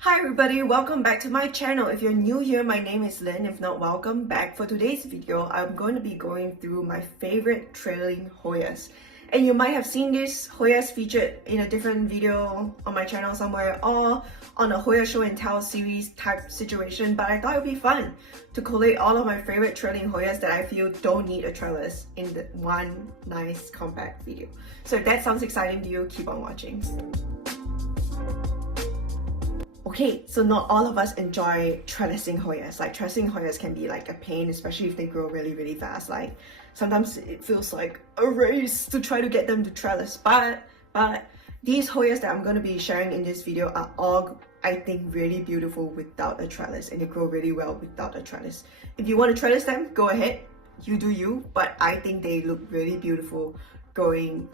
Hi everybody, welcome back to my channel. If you're new here, my name is Lynn. If not, welcome back. For today's video, I'm going to be going through my favorite trailing Hoyas. And you might have seen these Hoyas featured in a different video on my channel somewhere or on a Hoya show and tell series type situation, but I thought it would be fun to collate all of my favorite trailing Hoyas that I feel don't need a trellis in the one nice compact video. So if that sounds exciting to you, keep on watching. Okay, so not all of us enjoy trellising Hoyas. Like trellising Hoyas can be like a pain, especially if they grow really fast. Like sometimes it feels like a race to try to get them to trellis. But these Hoyas that I'm going to be sharing in this video are all, I think, really beautiful without a trellis, and they grow really well without a trellis. If you want to trellis them, go ahead, you do you. But I think they look really beautiful, growing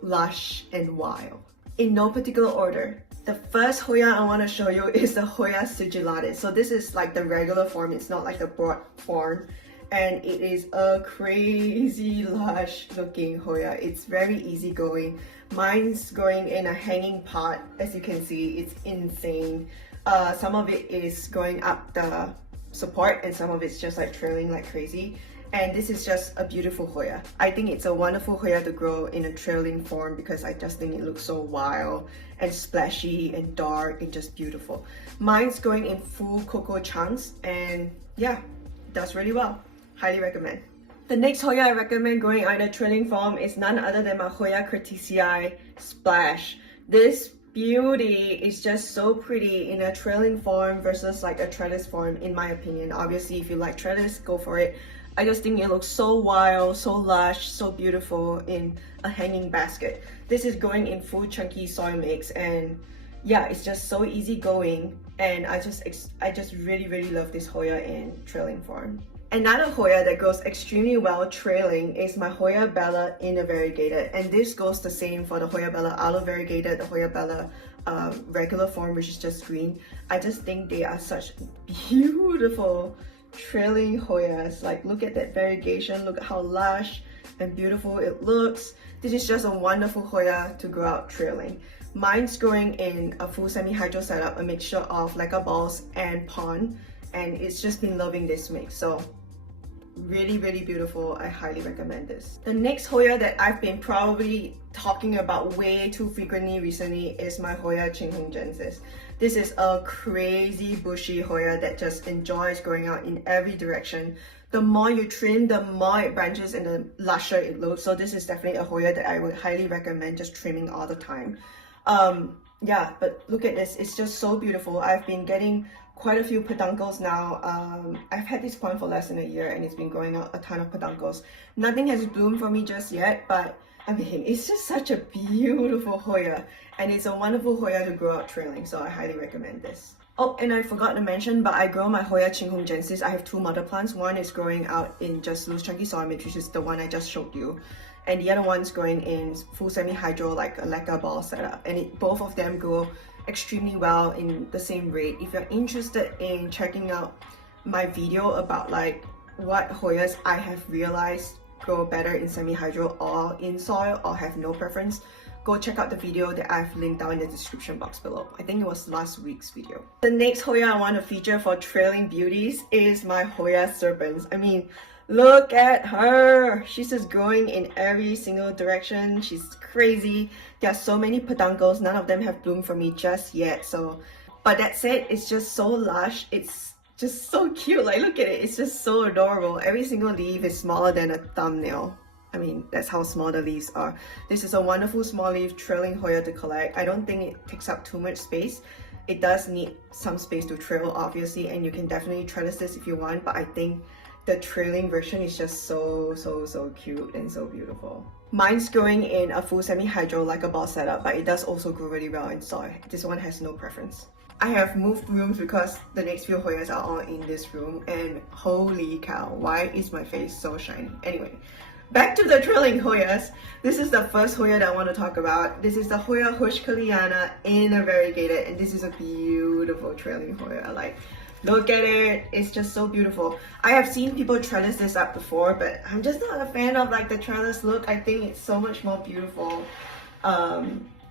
lush and wild. In no particular order, the first Hoya I want to show you is the Hoya Sigiladis. So this is like the regular form, it's not like the broad form. And it is a crazy lush looking Hoya. It's very easy going. Mine's going in a hanging pot. As you can see, it's insane. Some of it is going up the support and some of it's just like trailing like crazy. And this is just a beautiful Hoya. I think it's a wonderful Hoya to grow in a trailing form because I just think it looks so wild and splashy and dark and just beautiful. Mine's going in full cocoa chunks and yeah, does really well. Highly recommend. The next Hoya I recommend growing in a trailing form is none other than my Hoya Curtisi Splash. This beauty is just so pretty in a trailing form versus like a trellis form, in my opinion. Obviously, if you like trellis, go for it. I just think it looks so wild, so lush, so beautiful in a hanging basket. This is going in full chunky soil mix, and yeah, it's just so easy going, and I just really love this Hoya in trailing form. Another Hoya that goes extremely well trailing is my Hoya Bella in a variegated, and this goes the same for the Hoya Bella Aloe variegated, the Hoya Bella regular form, which is just green. I just think they are such beautiful trailing Hoyas. Like, look at that variegation, look at how lush and beautiful it looks. This is just a wonderful Hoya to grow out trailing. Mine's growing in a full semi-hydro setup, a mixture of leca balls and pond, and it's just been loving this mix. So really beautiful. I highly recommend this. The next Hoya that I've been probably talking about way too frequently recently is my Hoya Chinghong Jensen. This is a crazy bushy Hoya that just enjoys growing out in every direction. The more you trim, the more it branches and the lusher it looks. So this is definitely a Hoya that I would highly recommend just trimming all the time. Yeah, but look at this, it's just so beautiful. I've been getting quite a few peduncles now. I've had this plant for less than a year and it's been growing out a ton of peduncles. Nothing has bloomed for me just yet, but I mean, it's just such a beautiful Hoya, and it's a wonderful Hoya to grow out trailing, so I highly recommend this. Oh, and I forgot to mention, but I grow my Hoya Chinghong Jensen. I have two mother plants. One is growing out in just loose chunky soil mix, which is the one I just showed you, and the other one's growing in full semi-hydro, like a leca ball setup, and both of them grow extremely well in the same rate. If you're interested in checking out my video about like what Hoyas I have realized grow better in semi-hydro or in soil or have no preference, go check out the video that I've linked down in the description box below. I think it was last week's video. The next Hoya I want to feature for trailing beauties is my Hoya Serpent. I mean, look at her! She's just growing in every single direction. She's crazy. There are so many peduncles. None of them have bloomed for me just yet. So, but that said, it's just so lush. It's just so cute. Like, look at it. It's just so adorable. Every single leaf is smaller than a thumbnail. I mean, that's how small the leaves are. This is a wonderful small leaf trailing Hoya to collect. I don't think it takes up too much space. It does need some space to trail, obviously, and you can definitely trellis this if you want, but I think the trailing version is just so cute and so beautiful. Mine's growing in a full semi-hydro like a ball setup, but it does also grow really well in soil. This one has no preference. I have moved rooms because the next few Hoyas are all in this room, and holy cow, why is my face so shiny? Anyway, back to the trailing Hoyas. This is the first Hoya that I want to talk about. This is the Hoya Hushkaliana in a variegated, and this is a beautiful trailing Hoya. Like, look at it, it's just so beautiful. I have seen people trellis this up before, but I'm just not a fan of like the trellis look. I think it's so much more beautiful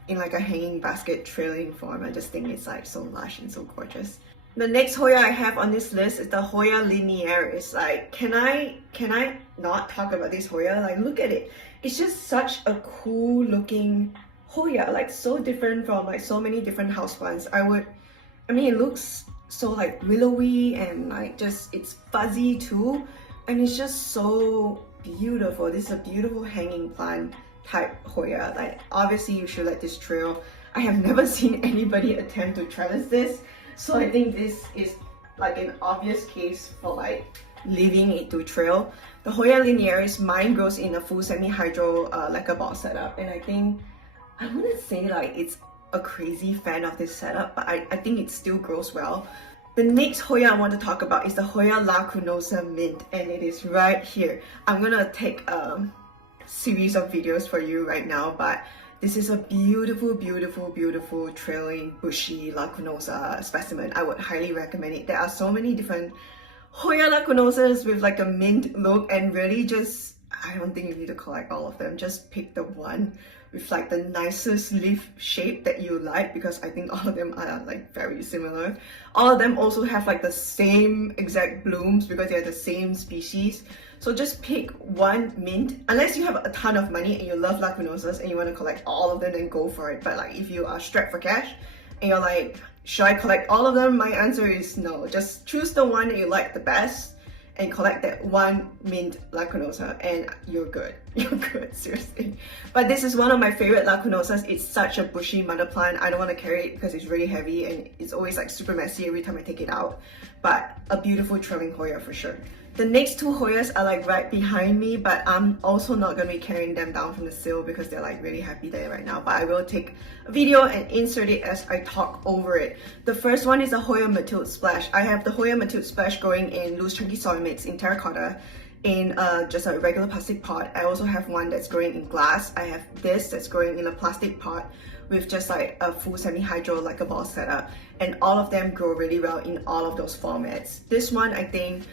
in like a hanging basket trailing form. I just think it's like so lush and so gorgeous. The next Hoya I have on this list is the Hoya Linearis. Like, can I not talk about this Hoya? Like, look at it. It's just such a cool looking Hoya, like so different from like so many different houseplants. I mean, it looks so like willowy and like just, it's fuzzy too. And it's just so beautiful. This is a beautiful hanging plant type Hoya. Like, obviously you should let this trail. I have never seen anybody attempt to trellis this. So I think this is like an obvious case for like leaving it to trail. The Hoya Linearis, mine grows in a full semi-hydro lacquer ball setup, and I think, I wouldn't say like it's a crazy fan of this setup, but I think it still grows well. The next Hoya I want to talk about is the Hoya Lunosa Mint, and it is right here. I'm gonna take a series of videos for you right now, but this is a beautiful, beautiful, beautiful trailing bushy Lunosa specimen. I would highly recommend it. There are so many different Hoya Lunosas with like a mint look, and really just, I don't think you need to collect all of them. Just pick the one with like the nicest leaf shape that you like, because I think all of them are like very similar. All of them also have like the same exact blooms because they're the same species. So just pick one mint, unless you have a ton of money and you love Lunosas and you want to collect all of them, then go for it. But like, if you are strapped for cash and you're like, should I collect all of them? My answer is no. Just choose the one that you like the best and collect that one mint Lunosa, and you're good. You're good, seriously. But this is one of my favorite Lunosas. It's such a bushy mother plant. I don't want to carry it because it's really heavy and it's always like super messy every time I take it out. But a beautiful trailing Hoya for sure. The next two Hoyas are like right behind me, but I'm also not going to be carrying them down from the sill because they're like really happy there right now. But I will take a video and insert it as I talk over it. The first one is a Hoya Matotsplash. I have the Hoya Matotsplash going in loose chunky soil mix in terracotta in just a regular plastic pot. I also have one that's growing in glass. I have this that's growing in a plastic pot with just like a full semi-hydro like a ball setup, and all of them grow really well in all of those formats. This one, I think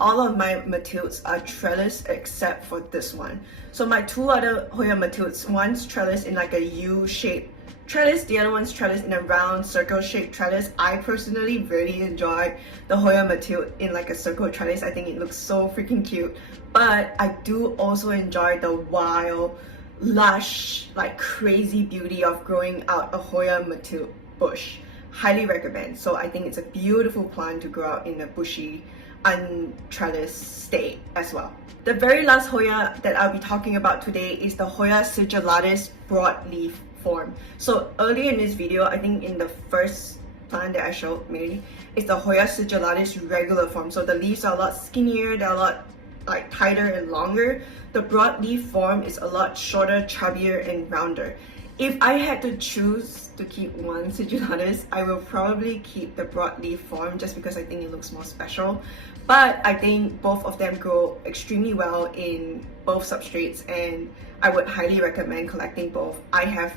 all of my Matots are trellis except for this one. So my two other Hoya Matots, one's trellis in like a U-shaped trellis, the other one's trellis in a round circle-shaped trellis. I personally really enjoy the Hoya Matot in like a circle trellis. I think it looks so freaking cute. But I do also enjoy the wild, lush, like crazy beauty of growing out a Hoya Matot bush. Highly recommend. So I think it's a beautiful plant to grow out in a bushy, untrellised state as well. The very last Hoya that I'll be talking about today is the Hoya Sigiladis broadleaf form. So earlier in this video, I think in the first plant that I showed maybe, it's the Hoya Sigiladis regular form. So the leaves are a lot skinnier, they're a lot like tighter and longer. The broadleaf form is a lot shorter, chubbier and rounder. If I had to choose to keep one Sigiladis, I will probably keep the broadleaf form just because I think it looks more special. But I think both of them grow extremely well in both substrates, and I would highly recommend collecting both. I have,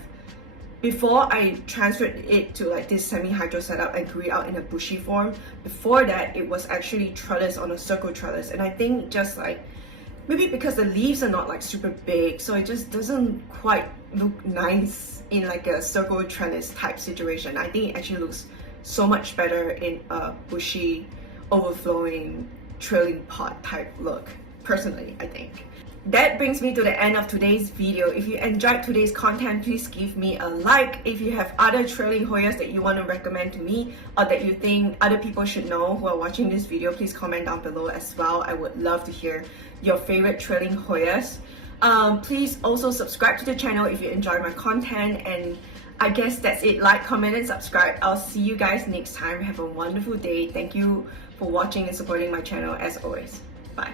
before I transferred it to like this semi-hydro setup and grew it out in a bushy form, before that it was actually trellis on a circle trellis, and I think just like, maybe because the leaves are not like super big, so it just doesn't quite look nice in like a circle trellis type situation. I think it actually looks so much better in a bushy, overflowing, trailing pot type look, personally, I think. That brings me to the end of today's video. If you enjoyed today's content, please give me a like. If you have other trailing Hoyas that you want to recommend to me, or that you think other people should know who are watching this video, please comment down below as well. I would love to hear your favorite trailing Hoyas. Please also subscribe to the channel if you enjoy my content, and I guess that's it. Like, comment and subscribe. I'll see you guys next time. Have a wonderful day. Thank you for watching and supporting my channel as always. Bye.